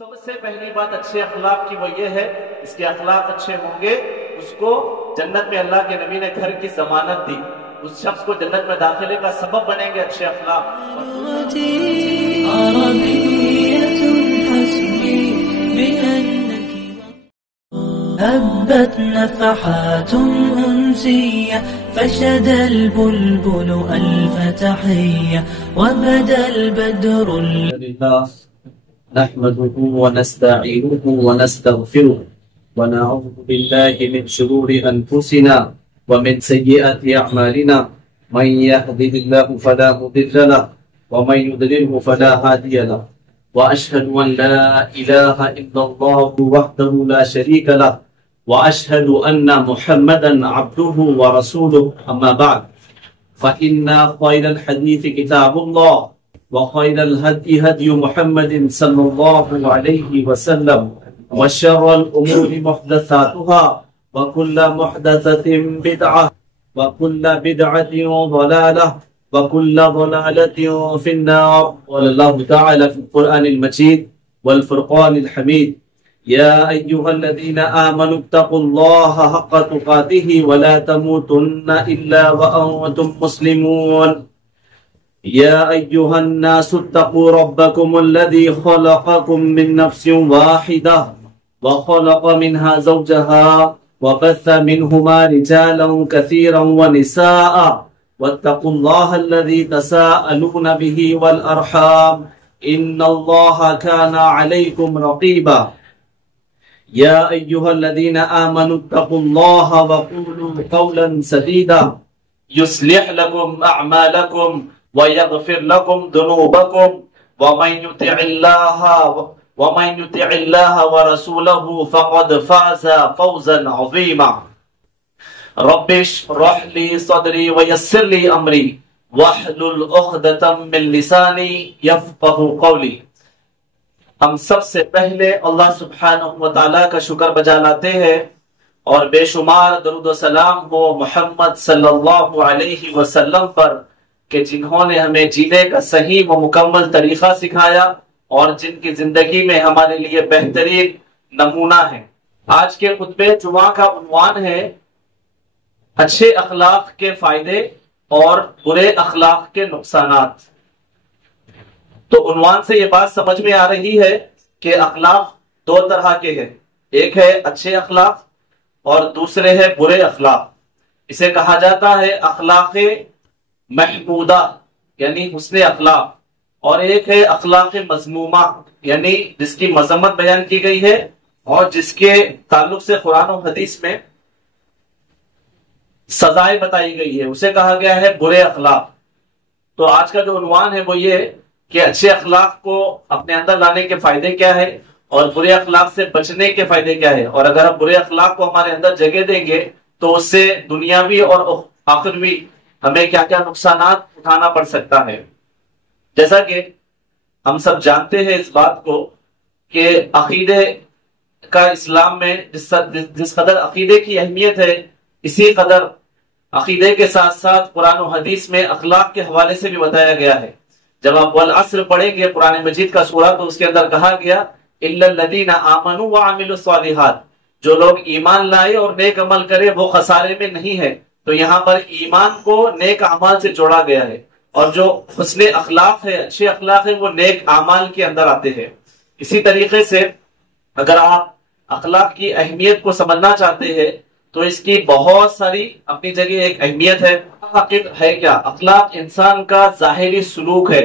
سب سے پہلی بات اچھے اخلاق کی وہ یہ ہے، اس کے اخلاق اچھے ہوں گے اس کو جنت میں اللہ کے نبی نے گھر کی ضمانت دی، اس شخص کو جنت میں داخلے کا سبب بنیں گے اچھے اخلاق۔ هبت نفحات أنسية فشد البلبل ألف تحية وبدا البدر لله نحمده ونستعينه ونستغفره ونعوذ بالله من شرور أنفسنا ومن سيئات أعمالنا من يهده الله فلا مضل له ومن يضلله فلا هادي له وأشهد أن لا إله إلا الله وحده لا شريك له وأشهد أن محمدا عبده ورسوله أما بعد فإن خير الحديث كتاب الله وخير الهدي هدي محمد صلى الله عليه وسلم وشر الأمور محدثاتها وكل محدثة بدعة وكل بدعة ضلالة وكل ضلالة في النار. قال الله تعالى في القرآن المجيد والفرقان الحميد: يا أيها الذين آمنوا اتقوا الله حق تقاته ولا تموتن إلا وأنتم مسلمون. يا أيها الناس اتقوا ربكم الذي خلقكم من نفس واحدة وخلق منها زوجها وبث منهما رجالا كثيرا ونساء واتقوا الله الذي تساءلون به والأرحام إن الله كان عليكم رقيبا. يا أيها الذين آمنوا اتقوا الله وقولوا قولا سديدا يصلح لكم أعمالكم ويغفر لكم ذنوبكم ومن يطع الله ورسوله فقد فاز فوزا عظيما. رب اشرح لي صدري ويسر لي أمري واحلل عقدة من لساني يفقهوا قولي. ہم سب سے پہلے اللہ سبحانہ و تعالیٰ کا شکر بجا لاتے ہیں اور بے شمار درود و سلام ہو محمد صلی اللہ علیہ وسلم پر کہ جنہوں نے ہمیں جینے کا صحیح و مکمل طریقہ سکھایا اور جن کی زندگی میں ہمارے لیے بہترین نمونہ ہے۔ آج کے خطبہ جمعہ کا عنوان ہے اچھے اخلاق کے فائدے اور برے اخلاق کے نقصانات۔ تو عنوان سے یہ بات سمجھ میں آ رہی ہے کہ اخلاق دو طرح کے ہیں، ایک ہے اچھے اخلاق اور دوسرے ہے برے اخلاق۔ اسے کہا جاتا ہے اخلاق محمودہ یعنی حسن اخلاق، اور ایک ہے اخلاق مذمومہ یعنی جس کی مذمت بیان کی گئی ہے اور جس کے تعلق سے قرآن و حدیث میں سزائیں بتائی گئی ہے، اسے کہا گیا ہے برے اخلاق۔ تو آج کا جو عنوان ہے وہ یہ کہ اچھے اخلاق کو اپنے اندر لانے کے فائدے کیا ہے اور برے اخلاق سے بچنے کے فائدے کیا ہے، اور اگر ہم برے اخلاق کو ہمارے اندر جگہ دیں گے تو اس سے دنیاوی اور آخروی ہمیں کیا کیا نقصانات اٹھانا پڑ سکتا ہے۔ جیسا کہ ہم سب جانتے ہیں اس بات کو کہ عقیدے کا اسلام میں جس قدر عقیدے کی اہمیت ہے، اسی قدر عقیدے کے ساتھ ساتھ قرآن و حدیث میں اخلاق کے حوالے سے بھی بتایا گیا ہے۔ جب آپ والعصر پڑھیں گے قرآن مجید کا سورہ تو اس کے اندر کہا گیا الا الذین آمنوا وعملوا الصالحات، جو لوگ ایمان لائے اور نیک عمل کرے وہ خسارے میں نہیں ہے۔ تو یہاں پر ایمان کو نیک اعمال سے جوڑا گیا ہے، اور جو حسن اخلاق ہے، اچھے اخلاق ہے، وہ نیک اعمال کے اندر آتے ہیں۔ اسی طریقے سے اگر آپ اخلاق کی اہمیت کو سمجھنا چاہتے ہیں تو اس کی بہت ساری اپنی جگہ ایک اہمیت ہے۔ اخلاق ہے کیا؟ اخلاق انسان کا ظاہری سلوک ہے۔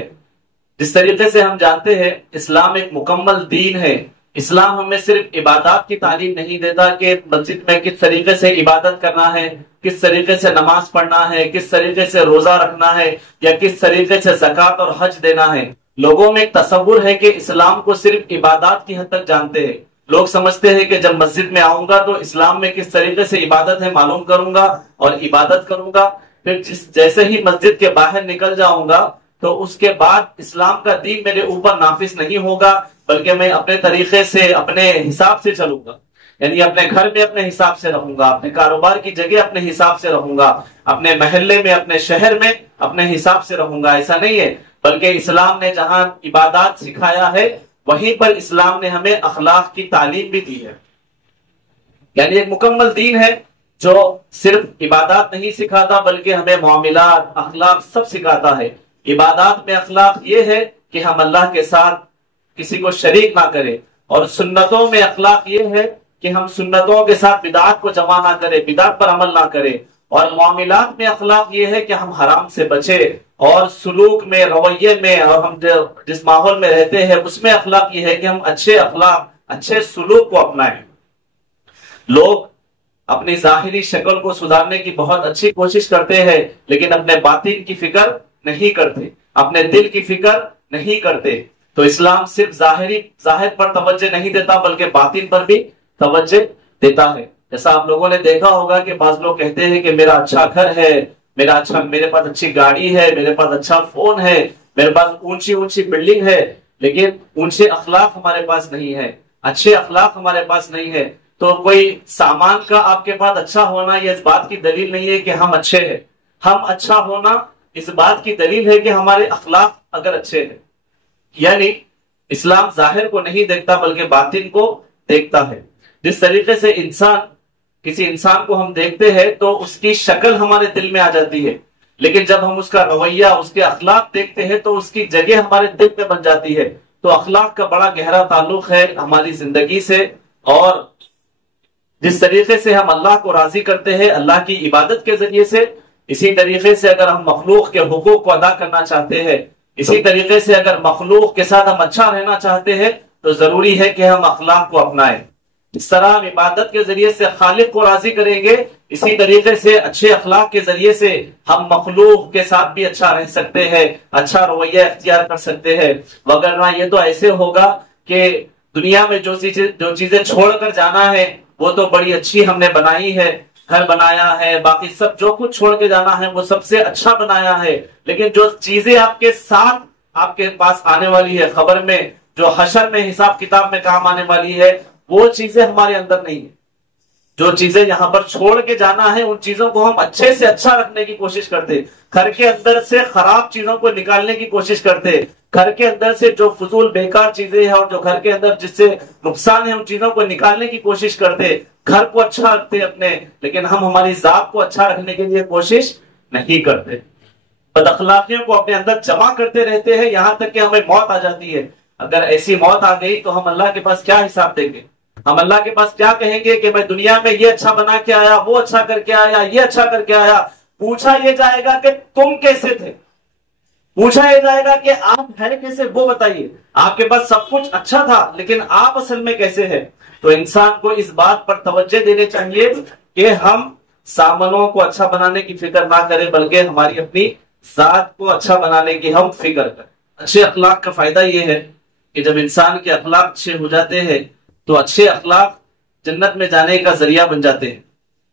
جس طریقے سے ہم جانتے ہیں اسلام ایک مکمل دین ہے، اسلام ہمیں صرف عبادات کی تعلیم نہیں دیتا کہ مسجد میں کس طریقے سے عبادت کرنا ہے، کس طریقے سے نماز پڑھنا ہے، کس طریقے سے روزہ رکھنا ہے، یا کس طریقے سے زکوٰۃ اور حج دینا ہے۔ لوگوں میں ایک تصور ہے کہ اسلام کو صرف عبادات کی حد تک جانتے ہیں۔ لوگ سمجھتے ہیں کہ جب مسجد میں آؤں گا تو اسلام میں کس طریقے سے عبادت ہے معلوم کروں گا اور عبادت کروں گا، پھر جیسے ہی مسجد کے باہر نکل جاؤں گا تو اس کے بعد اسلام کا دین میرے اوپر نافذ نہیں ہوگا، بلکہ میں اپنے طریقے سے اپنے حساب سے چلوں گا، یعنی اپنے گھر میں اپنے حساب سے رہوں گا، اپنے کاروبار کی جگہ اپنے حساب سے رہوں گا، اپنے محلے میں اپنے شہر میں اپنے حساب سے رہوں گا۔ ایسا نہیں ہے، بلکہ اسلام نے جہاں عبادات سکھایا ہے وہیں پر اسلام نے ہمیں اخلاق کی تعلیم بھی دی ہے. یعنی ایک مکمل دین ہے جو صرف عبادات نہیں سکھاتا بلکہ ہمیں معاملات، اخلاق سب سکھاتا ہے. عبادات میں اخلاق یہ ہے کہ ہم اللہ کے ساتھ کسی کو شریک نہ کریں، اور سنتوں میں اخلاق یہ ہے کہ ہم سنتوں کے ساتھ بدعات کو جمع نہ کریں، بدعات پر عمل نہ کریں. اور معاملات میں اخلاق یہ ہے کہ ہم حرام سے بچیں، اور سلوک میں، رویے میں، اور ہم جس ماحول میں رہتے ہیں اس میں اخلاق یہ ہے کہ ہم اچھے اخلاق، اچھے سلوک کو اپنائیں. لوگ اپنی ظاہری شکل کو سدھارنے کی بہت اچھی کوشش کرتے ہیں، لیکن اپنے باطن کی فکر نہیں کرتے، اپنے دل کی فکر نہیں کرتے. تو اسلام صرف ظاہر پر توجہ نہیں دیتا بلکہ باطن پر بھی توجہ دیتا ہے. جیسا آپ لوگوں نے دیکھا ہوگا کہ بعض لوگ کہتے ہیں کہ میرا اچھا گھر ہے، میرے پاس اچھی گاڑی ہے، میرے پاس اچھا فون ہے، میرے پاس اونچی بلڈنگ ہے، لیکن اونچے اخلاق ہمارے پاس نہیں ہے، اچھے اخلاق ہمارے پاس نہیں ہے. تو کوئی سامان کا آپ کے پاس اچھا ہونا یہ اس بات کی دلیل نہیں ہے کہ ہم اچھے ہیں. ہم اچھا ہونا اس بات کی دلیل ہے کہ ہمارے اخلاق اگر اچھے ہیں. یعنی اسلام ظاہر کو نہیں دیکھتا بلکہ باطن کو دیکھتا ہے. جس طریقے سے کسی انسان کو ہم دیکھتے ہیں تو اس کی شکل ہمارے دل میں آ جاتی ہے، لیکن جب ہم اس کا رویہ، اس کے اخلاق دیکھتے ہیں تو اس کی جگہ ہمارے دل میں بن جاتی ہے. تو اخلاق کا بڑا گہرا تعلق ہے ہماری زندگی سے، اور جس طریقے سے ہم اللہ کو راضی کرتے ہیں اللہ کی عبادت کے ذریعے سے، اسی طریقے سے اگر ہم مخلوق کے حقوق کو ادا کرنا چاہتے ہیں، اسی طریقے سے اگر مخلوق کے ساتھ ہم اچھا رہنا چاہتے ہیں تو ضروری ہے کہ ہم اخلاق کو اپنائیں. اس طرح ہم عبادت کے ذریعے سے خالق کو راضی کریں گے، اسی طریقے سے اچھے اخلاق کے ذریعے سے ہم مخلوق کے ساتھ بھی اچھا رہ سکتے ہیں، اچھا رویہ اختیار کر سکتے ہیں. وگرنہ یہ تو ایسے ہوگا کہ دنیا میں جو چیزیں چھوڑ کر جانا ہے وہ تو بڑی اچھی ہم نے بنائی ہے، گھر بنایا ہے، باقی سب جو کچھ چھوڑ کے جانا ہے وہ سب سے اچھا بنایا ہے، لیکن جو چیزیں آپ کے ساتھ آپ کے پاس آنے والی ہے خبر میں، جو حشر میں حساب کتاب میں کام آنے والی ہے، وہ چیزیں ہمارے اندر نہیں ہیں. جو چیزیں یہاں پر چھوڑ کے جانا ہے ان چیزوں کو ہم اچھے سے اچھا رکھنے کی کوشش کرتے، گھر کے اندر سے خراب چیزوں کو نکالنے کی کوشش کرتے، گھر کے اندر سے جو فضول بیکار چیزیں ہیں اور جو گھر کے اندر جس سے نقصان ہے ان چیزوں کو نکالنے کی کوشش کرتے، گھر کو اچھا رکھتے اپنے، لیکن ہم ہماری ذات کو اچھا رکھنے کے لیے کوشش نہیں کرتے. بد اخلاقیوں کو اپنے اندر جمع کرتے رہتے ہیں یہاں تک کہ ہمیں موت آ جاتی ہے. اگر ایسی موت آ گئی تو ہم اللہ کے پاس کیا حساب دیں گے؟ ہم اللہ کے پاس کیا کہیں گے کہ میں دنیا میں یہ اچھا بنا کے آیا، وہ اچھا کر کے آیا، یہ اچھا کر کے آیا. پوچھا یہ جائے گا کہ تم کیسے تھے، پوچھا یہ جائے گا کہ آپ ہیں کیسے، وہ بتائیے. آپ کے پاس سب کچھ اچھا تھا لیکن آپ اصل میں کیسے ہیں. تو انسان کو اس بات پر توجہ دینے چاہیے کہ ہم سامانوں کو اچھا بنانے کی فکر نہ کریں بلکہ ہماری اپنی ذات کو اچھا بنانے کی ہم فکر کریں. اچھے اخلاق کا فائدہ یہ ہے کہ جب انسان کے اخلاق اچھے ہو جاتے ہیں تو اچھے اخلاق جنت میں جانے کا ذریعہ بن جاتے ہیں.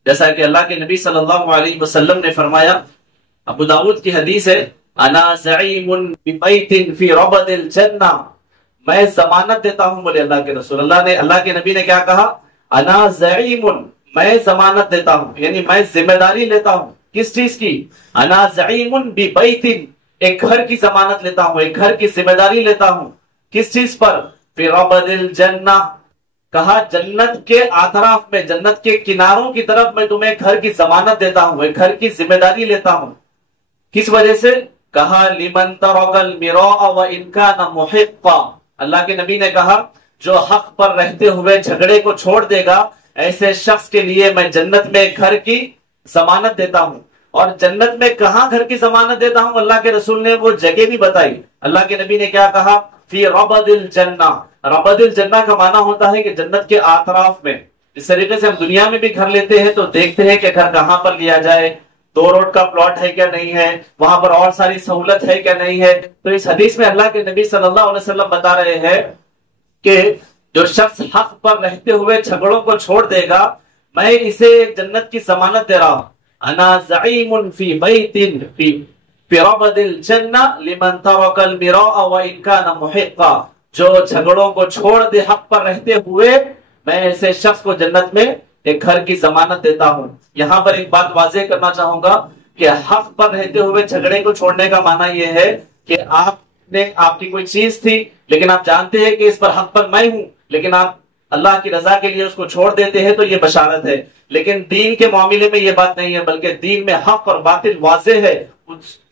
جیسا کہ اللہ کے نبی صلی اللہ علیہ وسلم نے فرمایا، ابو داؤد کی حدیث ہے، انا زعیم ببیت فی ربد الجنہ، میں ضمانت دیتا ہوں، بولے اللہ کے رسول. اللہ کے نبی نے کیا کہا؟ انا زعیم، میں ضمانت دیتا ہوں، یعنی میں ذمہ داری لیتا ہوں. کس چیز کی؟ انا زعیم ببیت، ایک گھر کی ضمانت لیتا ہوں، ایک گھر کی ذمہ داری لیتا ہوں. کس چیز پر؟ فی ربد الجنہ، کہا جنت کے اطراف میں، جنت کے کناروں کی طرف میں تمہیں گھر کی ضمانت دیتا ہوں، ایک گھر کی ذمہ داری لیتا ہوں. کس وجہ سے؟ کہا لمن ترک المراء وان کان محقا، اللہ کے نبی نے کہا جو حق پر رہتے ہوئے جھگڑے کو چھوڑ دے گا ایسے شخص کے لیے میں جنت میں گھر کی ضمانت دیتا ہوں. اور جنت میں کہاں گھر کی ضمانت دیتا ہوں؟ اللہ کے رسول نے وہ جگہ بھی بتائی. اللہ کے نبی نے کیا کہا؟ فی ربد الجنہ. ربد الجنہ کا معنی ہوتا ہے کہ جنت کے اطراف میں. اس طریقے سے ہم دنیا میں بھی گھر لیتے ہیں تو دیکھتے ہیں کہ گھر کہاں پر لیا جائے، 2 روڈ کا پلاٹ ہے کیا نہیں ہے، وہاں پر اور ساری سہولت ہے کیا نہیں ہے. تو اس حدیث میں اللہ کے نبی صلی اللہ علیہ وسلم بتا رہے ہیں کہ جو شخص حق پر رہتے ہوئے جھگڑوں کو چھوڑ دے گا میں اسے جنت کی ضمانت دے رہا ہوں. انا زعیم فی بیت فی ربد الجنہ لمن ترک المراء وان کان محقا، جو جھگڑوں کو چھوڑ دے حق پر رہتے ہوئے میں ایسے شخص کو جنت میں ایک گھر کی ضمانت دیتا ہوں. یہاں پر ایک بات واضح کرنا چاہوں گا کہ حق پر رہتے ہوئے جھگڑے کو چھوڑنے کا معنی یہ ہے کہ آپ نے آپ کی کوئی چیز تھی لیکن آپ جانتے ہیں کہ اس پر حق پر میں ہوں، لیکن آپ اللہ کی رضا کے لیے اس کو چھوڑ دیتے ہیں، تو یہ بشارت ہے۔ لیکن دین کے معاملے میں یہ بات نہیں ہے، بلکہ دین میں حق اور باطل واضح ہے،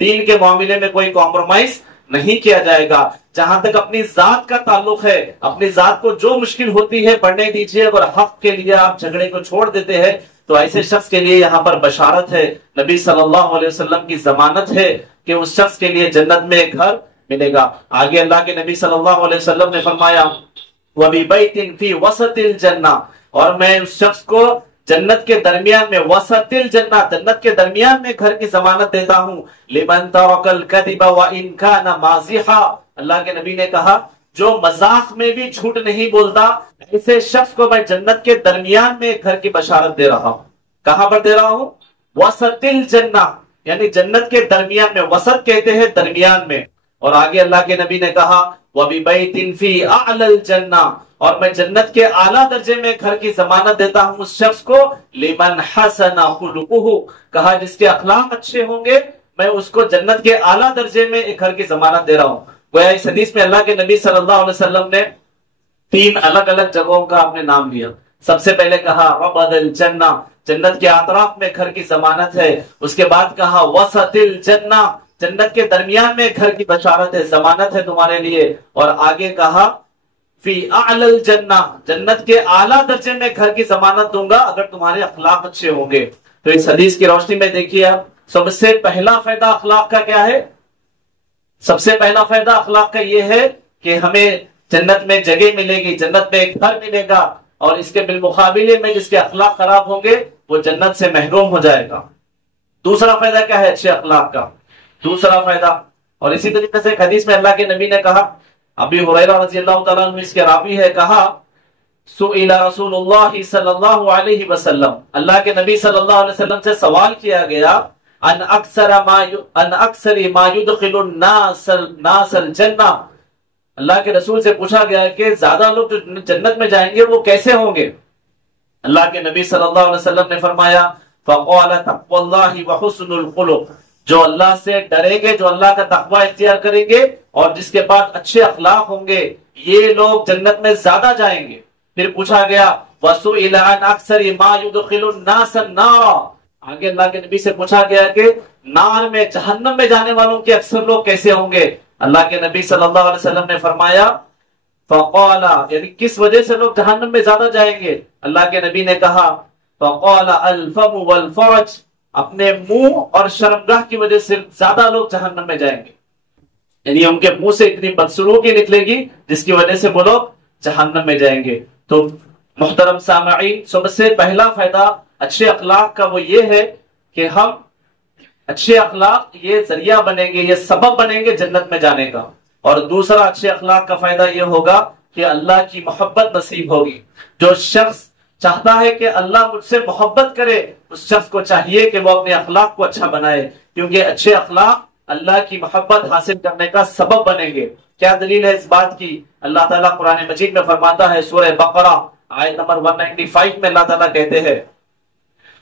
دین کے معاملے میں کوئی کمپرومائز نہیں کیا جائے گا۔ جہاں تک اپنی ذات کا تعلق ہے، اپنی ذات کو جو مشکل ہوتی ہے پڑھنے دیجیے، اور حق کے لیے آپ جھگڑے کو چھوڑ دیتے ہیں تو ایسے شخص کے لیے یہاں پر بشارت ہے، نبی صلی اللہ علیہ وسلم کی ضمانت ہے کہ اس شخص کے لیے جنت میں ایک گھر ملے گا۔ آگے اللہ کے نبی صلی اللہ علیہ وسلم نے فرمایا وَبِبَيْتٍ فِي وَسَطِ الْجَنَّةِ، اور میں اس شخص کو جنت کے درمیان میں، وسط الجنہ، جنت کے درمیان میں گھر کی ضمانت دیتا ہوں، لمن ترک الکذب وان کان مازحا، اللہ کے نبی نے کہا جو مذاق میں بھی جھوٹ نہیں بولتا، ایسے شخص کو میں جنت کے درمیان میں گھر کی بشارت دے رہا ہوں۔ کہاں پر دے رہا ہوں؟ وسط الجنہ، یعنی جنت کے درمیان میں، وسط کہتے ہیں درمیان میں۔ اور آگے اللہ کے نبی نے کہا وَبِبَيْتٍ فِي أَعْلَى الْجَنَّةِ، اور میں جنت کے اعلیٰ درجے میں گھر کی ضمانت دیتا ہوں اس شخص کو، لمن حسن خلقه، کہا جس کے اخلاق اچھے ہوں گے میں اس کو جنت کے اعلیٰ درجے میں ایک گھر کی ضمانت دے رہا ہوں۔ گویا اس حدیث میں اللہ کے نبی صلی اللہ علیہ وسلم نے 3 الگ الگ جگہوں کا اپنے نام لیا۔ سب سے پہلے کہا ربد الجنہ، جنت کے اطراف میں گھر کی ضمانت ہے، اس کے بعد کہا وسط الجنہ، جنت کے درمیان میں گھر کی بشارت ہے، ضمانت ہے تمہارے لیے، اور آگے کہا فی اعلی الجنہ، جنت کے اعلیٰ درجے میں گھر کی ضمانت دوں گا اگر تمہارے اخلاق اچھے ہوں گے۔ تو اس حدیث کی روشنی میں دیکھیے آپ، سب سے پہلا فائدہ اخلاق کا کیا ہے؟ سب سے پہلا فائدہ اخلاق کا یہ ہے کہ ہمیں جنت میں جگہ ملے گی، جنت میں ایک گھر ملے گا، اور اس کے بالمقابلے میں جس کے اخلاق خراب ہوں گے وہ جنت سے محروم ہو جائے گا۔ دوسرا فائدہ کیا ہے اچھے اخلاق کا؟ دوسرا فائدہ، اور اسی طریقے سے ایک حدیث میں اللہ کے نبی نے کہا، ابی ہریرہ رضی اللہ تعالیٰ عنہ اس کے راوی ہے، کہا سئل رسول اللہ صلی اللہ علیہ وسلم، اللہ کے نبی صلی اللہ علیہ وسلم سے سوال کیا گیا، ان اکثر ما يدخل الناس الجنہ، اللہ کے رسول سے پوچھا گیا کہ زیادہ لوگ جو جنت میں جائیں گے وہ کیسے ہوں گے؟ اللہ کے نبی صلی اللہ علیہ وسلم نے فرمایا فقال تقوى اللہ وحسن الخلق، جو اللہ سے ڈریں گے، جو اللہ کا تقوی اختیار کریں گے اور جس کے پاس اچھے اخلاق ہوں گے، یہ لوگ جنت میں زیادہ جائیں گے۔ پھر پوچھا گیا وَسُئِلَ عَنْ أَكْثَرِ مَا يُدْخِلُ النَّاسَ النَّارَ، آگے اللہ کے نبی سے پوچھا گیا کہ نار میں، جہنم میں جانے والوں کے اکثر لوگ کیسے ہوں گے؟ اللہ کے نبی صلی اللہ علیہ وسلم نے فرمایا فقال، یعنی کس وجہ سے لوگ جہنم میں زیادہ جائیں گے؟ اللہ کے نبی نے کہا فقال الفم والفرج، اپنے منہ اور شرمگاہ کی وجہ سے زیادہ لوگ جہنم میں جائیں گے، یعنی ان کے منہ سے اتنی بدسلوکی نکلے گی جس کی وجہ سے وہ لوگ جہنم میں جائیں گے۔ تو محترم سامعین، سب سے پہلا فائدہ اچھے اخلاق کا وہ یہ ہے کہ ہم اچھے اخلاق یہ ذریعہ بنیں گے، یہ سبب بنیں گے جنت میں جانے کا۔ اور دوسرا اچھے اخلاق کا فائدہ یہ ہوگا کہ اللہ کی محبت نصیب ہوگی۔ جو شخص چاہتا ہے کہ اللہ مجھ سے محبت کرے، اس شخص کو چاہیے کہ وہ اپنے اخلاق کو اچھا بنائے، کیونکہ اچھے اخلاق اللہ کی محبت حاصل کرنے کا سبب بنیں گے۔ کیا دلیل ہے اس بات کی؟ اللہ تعالیٰ قرآن مجید میں فرماتا ہے، سورہ بقرہ آیت نمبر 195 میں اللہ تعالیٰ کہتے ہیں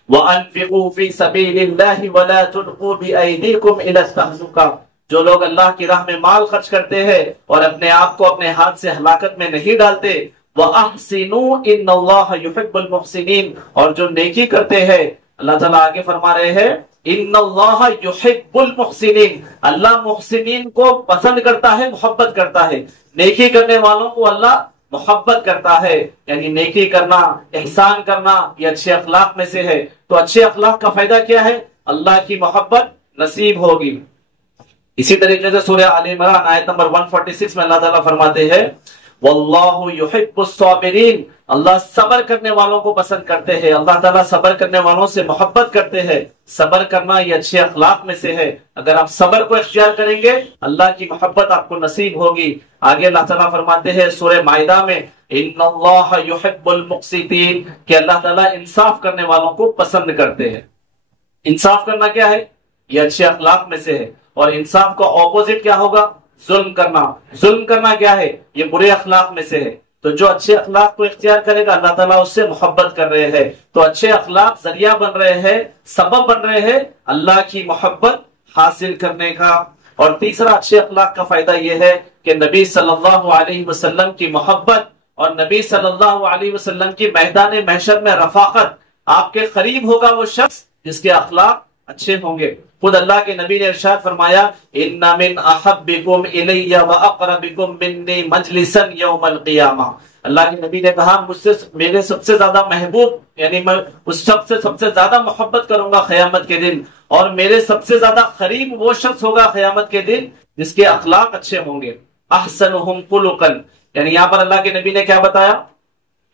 وَأَنفِقُوا فِي سَبِيلِ اللَّهِ وَلَا تُلْقُوا بِأَيْدِيكُمْ إِلَى التَّهْلُكَةِ، جو لوگ اللہ کی راہ میں مال خرچ کرتے ہیں اور اپنے آپ کو اپنے ہاتھ سے ہلاکت میں نہیں ڈالتے، وَأَحْسِنُوا إِنَّ اللَّهَ يُحِبُّ الْمُحْسِنِينَ، اور جو نیکی کرتے ہیں، اللہ تعالیٰ آگے فرما رہے ہیں إِنَّ اللَّهَ يُحِبُّ الْمُحْسِنِينَ، اللہ محسنین کو پسند کرتا ہے، محبت کرتا ہے، نیکی کرنے والوں کو اللہ محبت کرتا ہے۔ یعنی نیکی کرنا، احسان کرنا، یہ اچھے اخلاق میں سے ہے۔ تو اچھے اخلاق کا فائدہ کیا ہے؟ اللہ کی محبت نصیب ہوگی۔ اسی طریقے سے سورہ آل عمران آیت نمبر 146 میں اللہ تعالیٰ فرماتے ہیں واللہ یحب الصابرین، اللہ صبر کرنے والوں کو پسند کرتے ہیں، اللہ تعالیٰ صبر کرنے والوں سے محبت کرتے ہیں۔ صبر کرنا یہ اچھے اخلاق میں سے ہے۔ اگر آپ صبر کو اختیار کریں گے اللہ کی محبت آپ کو نصیب ہوگی۔ آگے اللہ تعالیٰ فرماتے ہیں سورہ مائدہ میں ان اللہ یحب المقسطین، کہ اللہ تعالیٰ انصاف کرنے والوں کو پسند کرتے ہیں۔ انصاف کرنا کیا ہے؟ یہ اچھے اخلاق میں سے ہے۔ اور انصاف کا اپوزٹ کیا ہوگا؟ ظلم کرنا۔ ظلم کرنا کیا ہے؟ یہ برے اخلاق میں سے ہے۔ تو جو اچھے اخلاق کو اختیار کرے گا اللہ تعالیٰ اس سے محبت کر رہے ہیں۔ تو اچھے اخلاق ذریعہ بن رہے ہیں، سبب بن رہے ہیں اللہ کی محبت حاصل کرنے کا۔ اور تیسرا اچھے اخلاق کا فائدہ یہ ہے کہ نبی صلی اللہ علیہ وسلم کی محبت اور نبی صلی اللہ علیہ وسلم کی میدان محشر میں رفاقت. آپ کے قریب ہوگا وہ شخص جس کے اخلاق اچھے ہوں گے. خود اللہ کے نبی نے ارشاد فرمایا ان من احبکم الی واقربکم منی مجلسا یوم القیامہ. اللہ کے نبی نے کہا مجھ سے میرے سب سے زیادہ محبوب یعنی میں اس شخص سے سب سے زیادہ محبت کروں گا قیامت کے دن، اور میرے سب سے زیادہ قریب وہ شخص ہوگا قیامت کے دن جس کے اخلاق اچھے ہوں گے. احسنہم خلقا، یعنی یہاں پر اللہ کے نبی نے کیا بتایا؟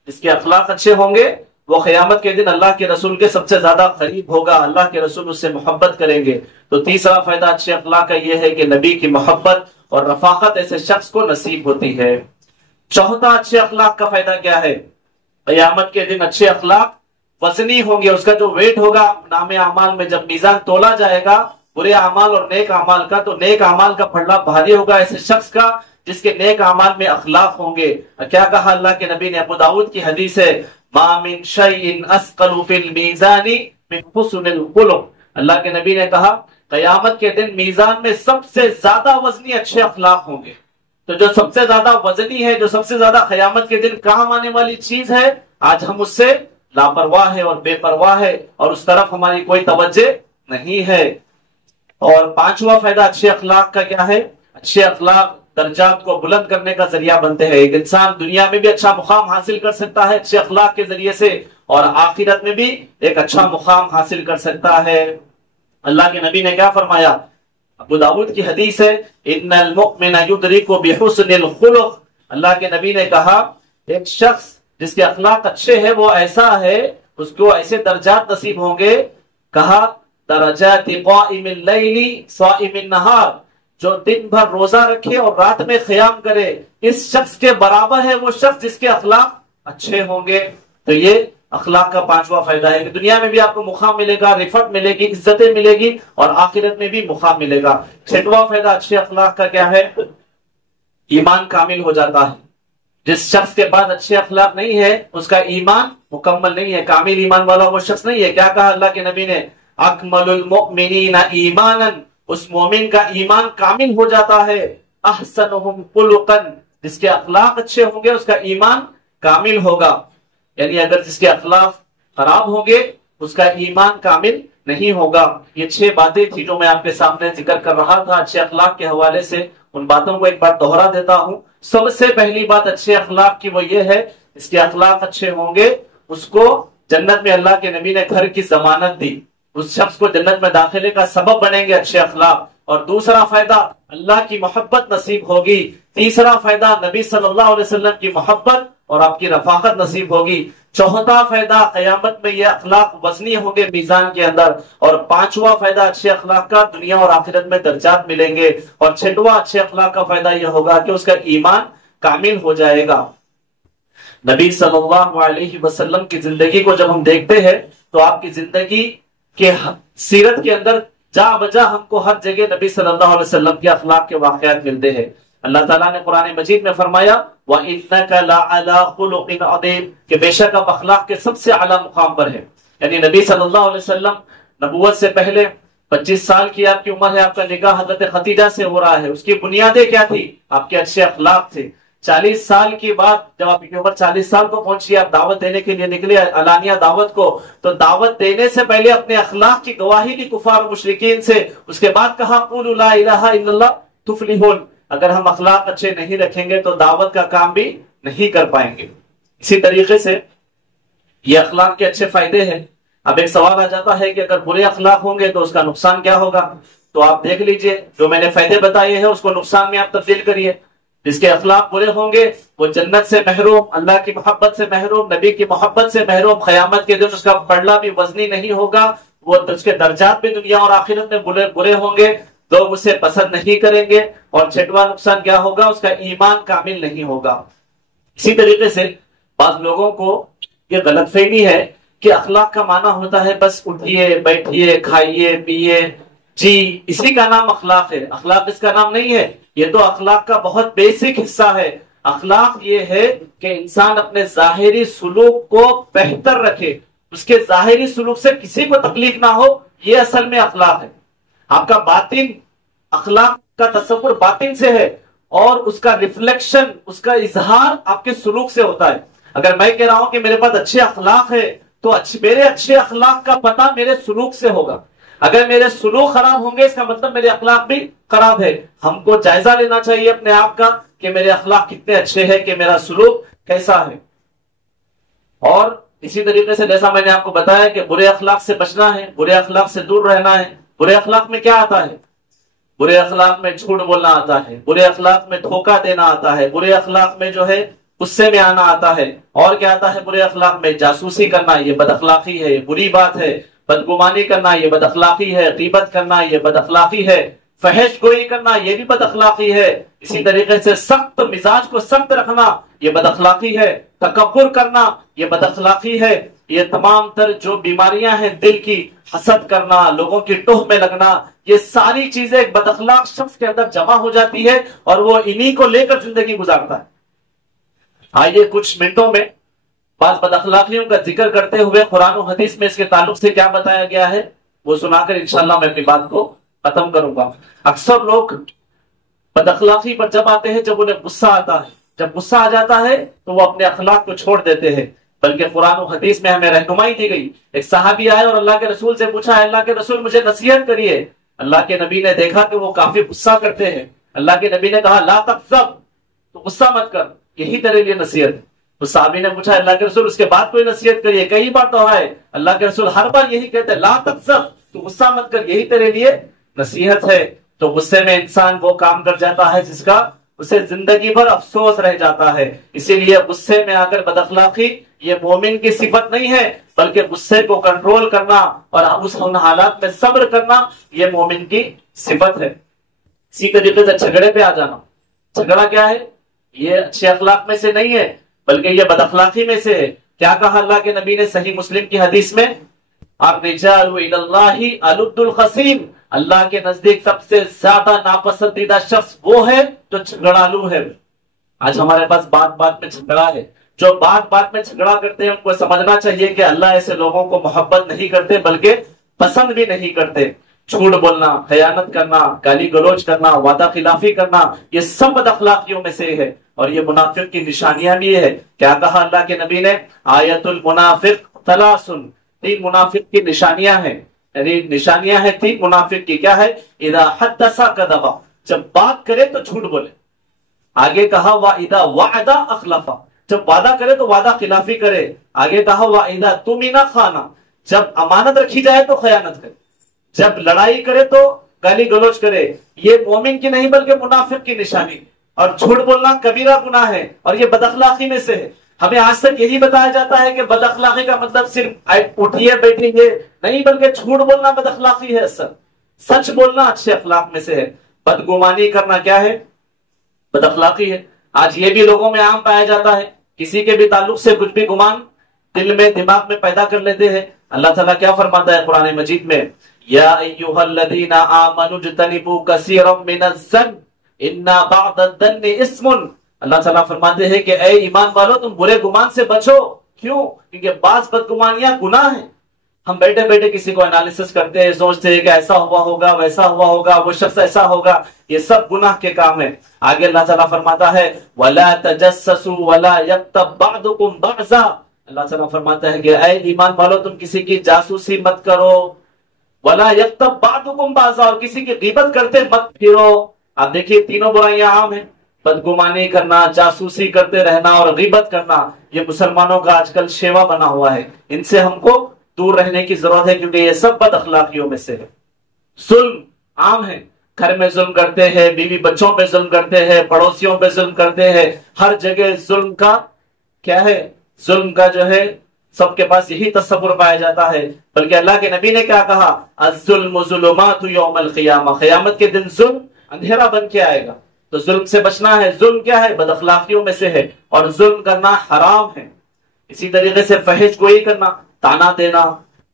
جس کے اخلاق اچھے ہوں گے وہ قیامت کے دن اللہ کے رسول کے سب سے زیادہ قریب ہوگا، اللہ کے رسول اس سے محبت کریں گے. تو تیسرا فائدہ اچھے اخلاق کا یہ ہے کہ نبی کی محبت اور رفاقت ایسے شخص کو نصیب ہوتی ہے. چوتھا اچھے اخلاق کا فائدہ کیا ہے؟ قیامت کے دن اچھے اخلاق وزنی ہوں گے. اس کا جو ویٹ ہوگا نام اعمال میں جب میزان تولا جائے گا برے اعمال اور نیک اعمال کا، تو نیک اعمال کا پلڑا بھاری ہوگا ایسے شخص کا جس کے نیک اعمال میں اخلاق ہوں گے. کیا کہا اللہ کے نبی نے؟ ابو داؤد کی حدیث ہے ما من شیء اثقل فی المیزان من حسن الخلق. اللہ کے نبی نے کہا قیامت کے دن میزان میں سب سے زیادہ وزنی اچھے اخلاق ہوں گے. تو جو سب سے زیادہ وزنی ہے، جو سب سے زیادہ قیامت کے دن کام آنے والی چیز ہے، آج ہم اس سے لاپرواہ ہے اور بے پرواہ ہے اور اس طرف ہماری کوئی توجہ نہیں ہے. اور پانچواں فائدہ اچھے اخلاق کا کیا ہے؟ اچھے اخلاق درجات کو بلند کرنے کا ذریعہ بنتے ہیں. ایک انسان دنیا میں بھی اچھا مقام حاصل کر سکتا ہے اچھے اخلاق کے ذریعے سے، اور آخرت میں بھی ایک اچھا مقام حاصل کر سکتا ہے. اللہ کے نبی نے کیا فرمایا؟ ابو داؤد کی حدیث ہے ان المؤمن یدرک بحسن الخلق. اللہ کے نبی نے کہا ایک شخص جس کے اخلاق اچھے ہیں وہ ایسا ہے، اس کو ایسے درجات نصیب ہوں گے. کہا درجات قائم اللیل صائم النہار، جو دن بھر روزہ رکھے اور رات میں قیام کرے اس شخص کے برابر ہے وہ شخص جس کے اخلاق اچھے ہوں گے. تو یہ اخلاق کا پانچواں فائدہ ہے کہ دنیا میں بھی آپ کو مقام ملے گا، رفعت ملے گی، عزتیں ملے گی، اور آخرت میں بھی مقام ملے گا. چھٹواں فائدہ اچھے اخلاق کا کیا ہے؟ ایمان کامل ہو جاتا ہے. جس شخص کے پاس اچھے اخلاق نہیں ہے اس کا ایمان مکمل نہیں ہے، کامل ایمان والا وہ شخص نہیں ہے. کیا کہا اللہ کے نبی نے؟ اکمل المؤمنین ایمانا، اس مومن کا ایمان کامل ہو جاتا ہے. احسنہم خلقا، جس کے اخلاق اچھے ہوں گے اس کا ایمان کامل ہوگا. یعنی اگر جس کے اخلاق خراب ہوں گے اس کا ایمان کامل نہیں ہوگا. یہ 6 باتیں تھی جو میں آپ کے سامنے ذکر کر رہا تھا اچھے اخلاق کے حوالے سے. ان باتوں کو ایک بار دوہرا دیتا ہوں. سب سے پہلی بات اچھے اخلاق کی وہ یہ ہے اس کے اخلاق اچھے ہوں گے اس کو جنت میں اللہ کے نبی نے گھر کی ضمانت دی. اس شخص کو جنت میں داخلے کا سبب بنیں گے اچھے اخلاق. اور دوسرا فائدہ اللہ کی محبت نصیب ہوگی. تیسرا فائدہ نبی صلی اللہ علیہ وسلم کی محبت اور آپ کی رفاقت نصیب ہوگی. چوتھا فائدہ قیامت میں یہ اخلاق وزنی ہوں گے میزان کے اندر. اور پانچواں فائدہ اچھے اخلاق کا دنیا اور آخرت میں درجات ملیں گے. اور چھٹواں اچھے اخلاق کا فائدہ یہ ہوگا کہ اس کا ایمان کامل ہو جائے گا. نبی صلی اللہ علیہ وسلم کی زندگی کو جب ہم دیکھتے ہیں تو آپ کی زندگی کے سیرت کے اندر جا بجا ہم کو ہر جگہ نبی صلی اللہ علیہ وسلم کے اخلاق کے واقعات ملتے ہیں. اللہ تعالیٰ نے قرآن مجید میں فرمایا وَإِنَّكَ لَعَلَىٰ خُلُقٍ عَظِيمٍ کہ بے شک آپ اخلاق کے سب سے اعلیٰ مقام پر ہیں. یعنی نبی صلی اللہ علیہ وسلم نبوت سے پہلے 25 سال کی آپ کی عمر ہے، آپ کا نکاح حضرت خدیجہ سے ہو رہا ہے. اس کی بنیادیں کیا تھی؟ آپ کے اچھے اخلاق تھے. 40 سال کی بعد جب آپ کی عمر 40 سال کو پہنچی آپ دعوت دینے کے لیے نکلے علانیہ دعوت کو، تو دعوت دینے سے پہلے اپنے اخلاق کی گواہی دی کفار و مشرکین سے. اس کے بعد کہا قولوا لا الہ الا اللہ تفلحون. اگر ہم اخلاق اچھے نہیں رکھیں گے تو دعوت کا کام بھی نہیں کر پائیں گے. اسی طریقے سے یہ اخلاق کے اچھے فائدے ہیں. اب ایک سوال آ جاتا ہے کہ اگر برے اخلاق ہوں گے تو اس کا نقصان کیا ہوگا؟ تو آپ دیکھ لیجئے جو میں نے فائدے بتائے ہیں اس کو نقصان میں آپ تبدیل کریے. جس کے اخلاق برے ہوں گے وہ جنت سے محروم، اللہ کی محبت سے محروم، نبی کی محبت سے محروم. قیامت کے دن اس کا پلڑا بھی وزنی نہیں ہوگا. وہ اس کے درجات بھی دنیا اور آخرت میں برے ہوں گے. لوگ اسے پسند نہیں کریں گے. اور چھٹواں نقصان کیا ہوگا؟ اس کا ایمان کامل نہیں ہوگا. اسی طریقے سے بعض لوگوں کو یہ غلط فہمی ہے کہ اخلاق کا معنی ہوتا ہے بس اٹھیے بیٹھیے کھائیے پیئے جی، اسی کا نام اخلاق ہے. اخلاق اس کا نام نہیں ہے. یہ تو اخلاق کا بہت بیسک حصہ ہے. اخلاق یہ ہے کہ انسان اپنے ظاہری سلوک کو بہتر رکھے، اس کے ظاہری سلوک سے کسی کو تکلیف نہ ہو. یہ اصل میں اخلاق ہے. آپ کا باطن اخلاق کا تصور باطن سے ہے اور اس کا ریفلیکشن، اس کا اظہار آپ کے سلوک سے ہوتا ہے۔ اگر میں کہہ رہا ہوں کہ میرے پاس اچھے اخلاق ہے تو میرے اچھے اخلاق کا پتہ میرے سلوک سے ہوگا۔ اگر میرے سلوک خراب ہوں گے اس کا مطلب میرے اخلاق بھی خراب ہے۔ ہم کو جائزہ لینا چاہیے اپنے آپ کا کہ میرے اخلاق کتنے اچھے ہیں، کہ میرا سلوک کیسا ہے۔ اور اسی طریقے سے جیسا میں نے آپ کو بتایا کہ برے اخلاق سے بچنا ہے، برے اخلاق سے دور رہنا ہے۔ برے اخلاق میں کیا آتا ہے؟ برے اخلاق میں جھوٹ بولنا آتا ہے، برے اخلاق میں دھوکہ دینا آتا ہے، برے اخلاق میں جو ہے غصے میں آنا آتا ہے، اور کیا آتا ہے برے اخلاق میں؟ جاسوسی کرنا، یہ بد اخلاقی ہے، یہ بری بات ہے۔ بدگمانی کرنا یہ بد اخلاقی ہے، غیبت کرنا یہ بد اخلاقی ہے، فحش گوئی کرنا یہ بھی بد اخلاقی ہے۔ اسی طریقے سے سخت مزاج کو سخت رکھنا یہ بد اخلاقی ہے، تکبر کرنا یہ بد اخلاقی ہے۔ یہ تمام تر جو بیماریاں ہیں دل کی، حسد کرنا، لوگوں کی ٹوہ میں لگنا، یہ ساری چیزیں ایک بد اخلاق شخص کے اندر جمع ہو جاتی ہے اور وہ انہی کو لے کر زندگی گزارتا ہے۔ آئیے کچھ منٹوں میں بعض بد اخلاقیوں کا ذکر کرتے ہوئے قرآن و حدیث میں اس کے تعلق سے کیا بتایا گیا ہے وہ سنا کر انشاءاللہ میں اپنی بات کو ختم کروں گا۔ اکثر لوگ بد اخلاقی پر جب آتے ہیں جب انہیں غصہ آتا ہے، جب غصہ آ جاتا ہے تو وہ اپنے اخلاق کو چھوڑ دیتے ہیں، بلکہ قرآن و حدیث میں ہمیں رہنمائی دی گئی۔ ایک صحابی آئے اور اللہ کے رسول سے پوچھا، ہے اللہ کے رسول مجھے نصیحت کریے۔ اللہ کے نبی نے دیکھا کہ وہ کافی غصہ کرتے ہیں، اللہ کے نبی نے کہا لا تغضب، تو غصہ مت کر، یہی تیرے لیے نصیحت ہے۔ اس صحابی نے پوچھا اللہ کے رسول اس کے بعد کوئی نصیحت کریے، کئی بار دہرائے، اللہ کے رسول ہر بار یہی کہتے لا تغضب، تو غصہ مت کر، یہی تیرے لیے نصیحت ہے۔ تو غصے میں انسان وہ کام کر جاتا ہے جس کا اسے زندگی بھر افسوس رہ جاتا ہے۔ اسی لیے غصے میں آ کر بد اخلاقی یہ مومن کی صفت نہیں ہے، بلکہ غصے کو کنٹرول کرنا اور ان حالات میں صبر کرنا یہ مومن کی صفت ہے۔ اسی طریقے سے جھگڑے پہ آ جانا، جھگڑا کیا ہے؟ یہ اچھے اخلاق میں سے نہیں ہے بلکہ یہ بد اخلاقی میں سے ہے۔ کیا کہا اللہ کے نبی نے صحیح مسلم کی حدیث میں؟ الرجال الی اللہ الود الخصیم، اللہ کے نزدیک سب سے زیادہ ناپسندیدہ شخص وہ ہے جو جھگڑالو ہے۔ آج ہمارے پاس بات بات میں جھگڑا ہے، جو بات بات میں جھگڑا کرتے ہیں ان کو سمجھنا چاہیے کہ اللہ ایسے لوگوں کو محبت نہیں کرتے بلکہ پسند بھی نہیں کرتے۔ جھوٹ بولنا، خیانت کرنا، گالی گلوچ کرنا، وعدہ خلافی کرنا، یہ سب بد اخلاقیوں میں سے ہے، اور یہ منافق کی نشانیاں بھی ہے۔ کیا کہا اللہ کے نبی نے؟ آیت المنافق ثلاث، تین منافق کی نشانیاں ہیں، یعنی نشانیاں ہیں تین منافق کی۔ کیا ہے؟ اذا حدث کذب، جب بات کرے تو جھوٹ بولے۔ آگے کہا واذا وعد اخلف، جب وعدہ کرے تو وعدہ خلافی کرے۔ آگے کہا واذا اؤتمن خان، جب امانت رکھی جائے تو خیانت کرے، جب لڑائی کرے تو گالی گلوچ کرے۔ یہ مومن کی نہیں بلکہ منافق کی نشانی، اور جھوٹ بولنا کبیرہ گناہ ہے اور یہ بد اخلاقی میں سے ہے۔ ہمیں آج تک یہی بتایا جاتا ہے کہ بد اخلاقی کا مطلب صرف اٹھیے بیٹھیے نہیں، بلکہ جھوٹ بولنا بد اخلاقی ہے، سچ بولنا اچھے اخلاق میں سے ہے۔ بدگمانی کرنا کیا ہے؟ بد اخلاقی ہے۔ آج یہ بھی لوگوں میں عام پایا جاتا ہے، کسی کے بھی تعلق سے کچھ بھی گمان دل میں دماغ میں پیدا کر لیتے ہیں۔ اللہ تعالیٰ کیا فرماتا ہے قرآن مجید میں؟ یا ایھا الذین آمنوا اجتنبوا کثیرا من الظن ان بعض الظن اسم۔ اللہ تعالیٰ فرماتے ہیں کہ اے ایمان والو تم برے گمان سے بچو۔ کیوں؟ کیونکہ بعض بدگمانیاں گناہ ہیں۔ ہم بیٹھے بیٹھے کسی کو انالیسس کرتے ہیں، سوچتے ہیں کہ ایسا ہوا ہوگا، ویسا ہوا ہوگا، وہ شخص ایسا ہوگا، یہ سب گناہ کے کام ہیں۔ آگے اللہ تعالیٰ فرماتا ہے وَلَا تَجَسَّسُوا وَلَا يَغْتَبْ بَعْضُكُمْ بَعْضًا۔ اللہ تعالیٰ فرماتا ہے کہ اے ایمان والو تم کسی کی جاسوسی مت کرو، وَلَا يَغْتَبْ بَعْضُكُمْ بَعْضًا، اور کسی کی غیبت کرتے مت پھرو۔ آپ دیکھیے تینوں برائیاں عام ہیں، بدگمانی کرنا، جاسوسی کرتے رہنا اور غیبت کرنا۔ یہ مسلمانوں کا آج کل شیوا بنا ہوا ہے، ان سے ہم کو دور رہنے کی ضرورت ہے کیونکہ یہ سب بد اخلاقیوں میں سے ہے۔ ظلم عام ہے، گھر میں ظلم کرتے ہیں، بیوی بچوں پہ ظلم کرتے ہیں، پڑوسیوں پہ ظلم کرتے ہیں، ہر جگہ ظلم کا کیا ہے؟ ظلم کا جو ہے سب کے پاس یہی تصور پایا جاتا ہے۔ بلکہ اللہ کے نبی نے کیا کہا؟ الظلم ظلمات یوم القیامہ، قیامت کے دن ظلم اندھیرا بن کے آئے گا۔ تو ظلم سے بچنا ہے۔ ظلم کیا ہے؟ بد اخلاقیوں میں سے ہے، اور ظلم کرنا حرام ہے۔ اسی طریقے سے فحش گوئی کرنا، تانا دینا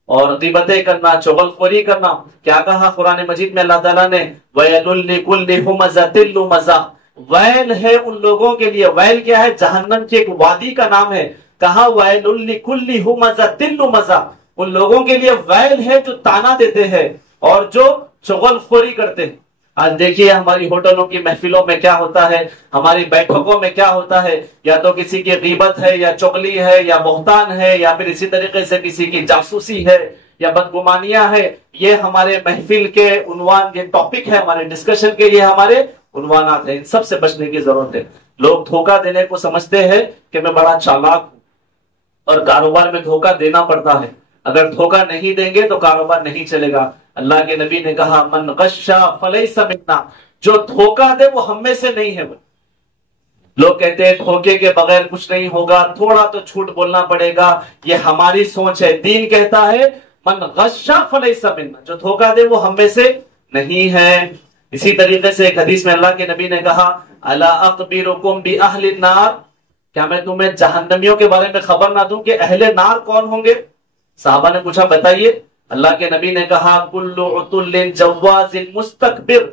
اور غیبتیں کرنا، چغل خوری کرنا۔ کیا کہا قرآن مجید میں اللہ تعالیٰ نے؟ وَيْلٌ لِكُلِّ هُمَزَةٍ لُمَزَةٍ، ویل ہے ان لوگوں کے لیے۔ ویل کیا ہے؟ جہنم کی ایک وادی کا نام ہے۔ کہا وَيْلٌ لِكُلِّ هُمَزَةٍ لُمَزَةٍ، ان لوگوں کے لیے ویل ہے جو تانا دیتے ہیں اور جو چغل خوری کرتے ہیں۔ آج دیکھیے ہماری ہوٹلوں کی محفلوں میں کیا ہوتا ہے، ہماری بیٹھکوں میں کیا ہوتا ہے، یا تو کسی کی غیبت ہے یا چغلی ہے یا بہتان ہے یا پھر اسی طریقے سے کسی کی جاسوسی ہے یا بدگمانیاں ہے. یہ ہمارے محفل کے عنوان، یہ ٹاپک ہے ہمارے ڈسکشن کے، یہ ہمارے عنوانات ہیں. ان سب سے بچنے کی ضرورت ہے. لوگ دھوکہ دینے کو سمجھتے ہیں کہ میں بڑا چالاک ہوں اور کاروبار میں دھوکہ دینا پڑتا ہے. اگر دھوکہ نہیں دیں گے تو کاروبار نہیں چلے گا. اللہ کے نبی نے کہا من غش فلیس منا، جو دھوکہ دے وہ ہم میں سے نہیں ہے. لوگ کہتے ہیں دھوکے کے بغیر کچھ نہیں ہوگا، تھوڑا تو جھوٹ بولنا پڑے گا. یہ ہماری سوچ ہے. دین کہتا ہے من غش فلیس منا، جو دھوکہ دے وہ ہم میں سے نہیں ہے. اسی طریقے سے ایک حدیث میں اللہ کے نبی نے کہا الا اخبرکم باہل النار، کیا میں تمہیں جہنمیوں کے بارے میں خبر نہ دوں کہ اہل نار کون ہوں گے؟ صحابہ نے پوچھا بتائیے. اللہ کے نبی نے کہا کل عتل جواز مستکبر،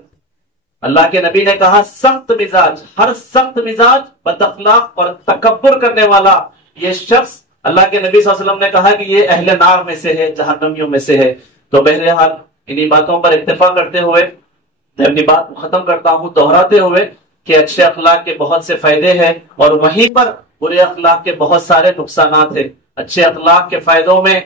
اللہ کے نبی نے کہا سخت مزاج، ہر سخت مزاج، بد اخلاق اور تکبر کرنے والا یہ شخص، اللہ کے نبی صلی اللہ علیہ وسلم نے کہا کہ یہ اہل نار میں سے ہے، جہنمیوں میں سے ہے. تو بہرحال انہی باتوں پر اتفاق کرتے ہوئے میں اپنی بات کو ختم کرتا ہوں، دہراتے ہوئے کہ اچھے اخلاق کے بہت سے فائدے ہیں اور وہیں پر برے اخلاق کے بہت سارے نقصانات ہیں. اچھے اخلاق کے فائدوں میں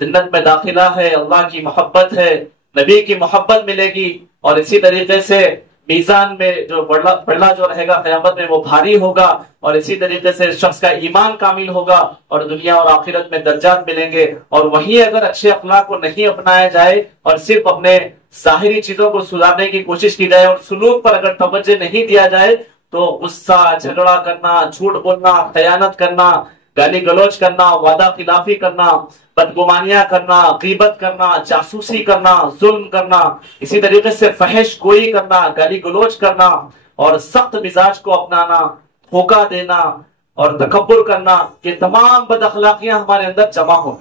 جنت میں داخلہ ہے، اللہ کی محبت ہے، نبی کی محبت ملے گی، اور اسی طریقے سے میزان میں جو پلڑا جو رہے گا قیامت میں وہ بھاری ہوگا، اور اسی طریقے سے شخص کا ایمان کامل ہوگا اور دنیا اور آخرت میں درجات ملیں گے. اور وہیں اگر اچھے اخلاق کو نہیں اپنایا جائے اور صرف اپنے ظاہری چیزوں کو سدھارنے کی کوشش کی جائے اور سلوک پر اگر توجہ نہیں دیا جائے تو غصہ، جھگڑا کرنا، جھوٹ بولنا، خیانت کرنا، گالی گلوچ کرنا، وعدہ خلافی کرنا، بدگمانیاں کرنا، غیبت کرنا، جاسوسی کرنا، ظلم کرنا، اسی طریقے سے فحش گوئی کرنا، گالی گلوچ کرنا اور سخت مزاج کو اپنانا، دھوکہ دینا اور تکبر کرنا، یہ تمام بد اخلاقیاں ہمارے اندر جمع ہوں.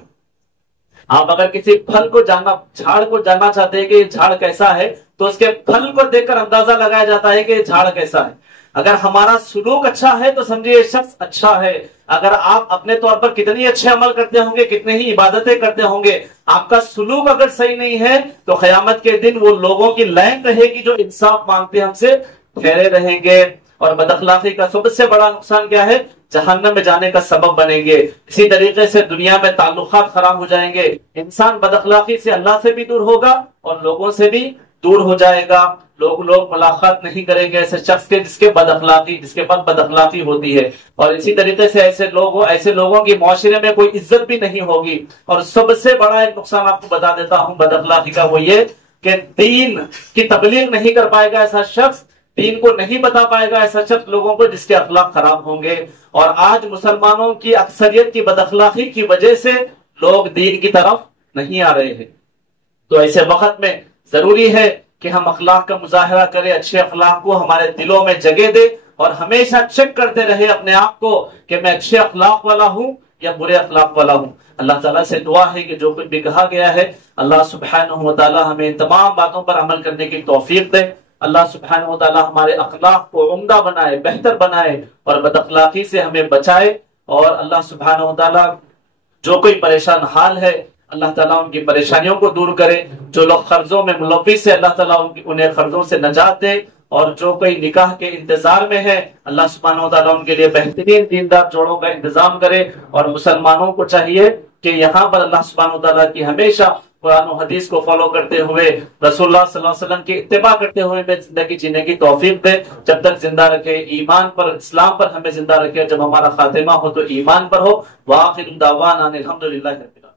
آپ اگر کسی پھل کو جاننا، جھاڑ کو جاننا چاہتے ہیں کہ یہ جھاڑ کیسا ہے تو اس کے پھل کو دیکھ کر اندازہ لگایا جاتا ہے کہ یہ جھاڑ کیسا ہے. اگر ہمارا سلوک اچھا ہے تو سمجھے یہ شخص اچھا ہے. اگر آپ اپنے طور پر کتنی اچھے عمل کرتے ہوں گے، کتنے ہی عبادتیں کرتے ہوں گے، آپ کا سلوک اگر صحیح نہیں ہے تو قیامت کے دن وہ لوگوں کی لائن رہے گی جو انصاف مانگتے ہم سے ٹھہرے رہیں گے. اور بد اخلاقی کا سب سے بڑا نقصان کیا ہے؟ جہنم میں جانے کا سبب بنیں گے. اسی طریقے سے دنیا میں تعلقات خراب ہو جائیں گے. انسان بد اخلاقی سے اللہ سے بھی دور ہوگا اور لوگوں سے بھی دور ہو جائے گا. لوگ ملاقات نہیں کریں گے ایسے شخص کے جس کے پاس بد اخلاقی ہوتی ہے. اور اسی طریقے سے ایسے لوگوں کی معاشرے میں کوئی عزت بھی نہیں ہوگی. اور سب سے بڑا ایک نقصان آپ کو بتا دیتا ہوں بد اخلاقی کا، وہ یہ کہ دین کی تبلیغ نہیں کر پائے گا ایسا شخص، دین کو نہیں بتا پائے گا ایسا شخص لوگوں کو جس کے اخلاق خراب ہوں گے. اور آج مسلمانوں کی اکثریت کی بد اخلاقی کی وجہ سے لوگ دین کی طرف نہیں آ رہے ہیں. تو ایسے وقت میں ضروری ہے کہ ہم اخلاق کا مظاہرہ کریں، اچھے اخلاق کو ہمارے دلوں میں جگہ دے اور ہمیشہ چیک کرتے رہے اپنے آپ کو کہ میں اچھے اخلاق والا ہوں یا برے اخلاق والا ہوں. اللہ تعالیٰ سے دعا ہے کہ جو کچھ بھی کہا گیا ہے اللہ سبحانہ و تعالیٰ ہمیں ان تمام باتوں پر عمل کرنے کی توفیق دے. اللہ سبحانہ و تعالیٰ ہمارے اخلاق کو عمدہ بنائے، بہتر بنائے اور بد اخلاقی سے ہمیں بچائے. اور اللہ سبحانہ و تعالیٰ جو کوئی پریشان حال ہے اللہ تعالیٰ ان کی پریشانیوں کو دور کرے. جو لوگ قرضوں میں ملوث ہے اللہ تعالیٰ انہیں قرضوں سے نجات دے. اور جو کوئی نکاح کے انتظار میں ہے اللہ سبحانہ و تعالیٰ ان کے لیے بہترین دیندار جوڑوں کا انتظام کرے. اور مسلمانوں کو چاہیے کہ یہاں پر اللہ سبحانہ و تعالیٰ کی ہمیشہ قرآن و حدیث کو فالو کرتے ہوئے رسول اللہ صلی اللہ علیہ وسلم کی اتباع کرتے ہوئے ہمیں زندگی جینے کی توفیق دے. جب تک زندہ رکھے ایمان پر، اسلام پر ہمیں زندہ رکھے. جب ہمارا خاتمہ ہو تو ایمان پر ہو. وآخر دعوانا الحمدللہ رب العالمین.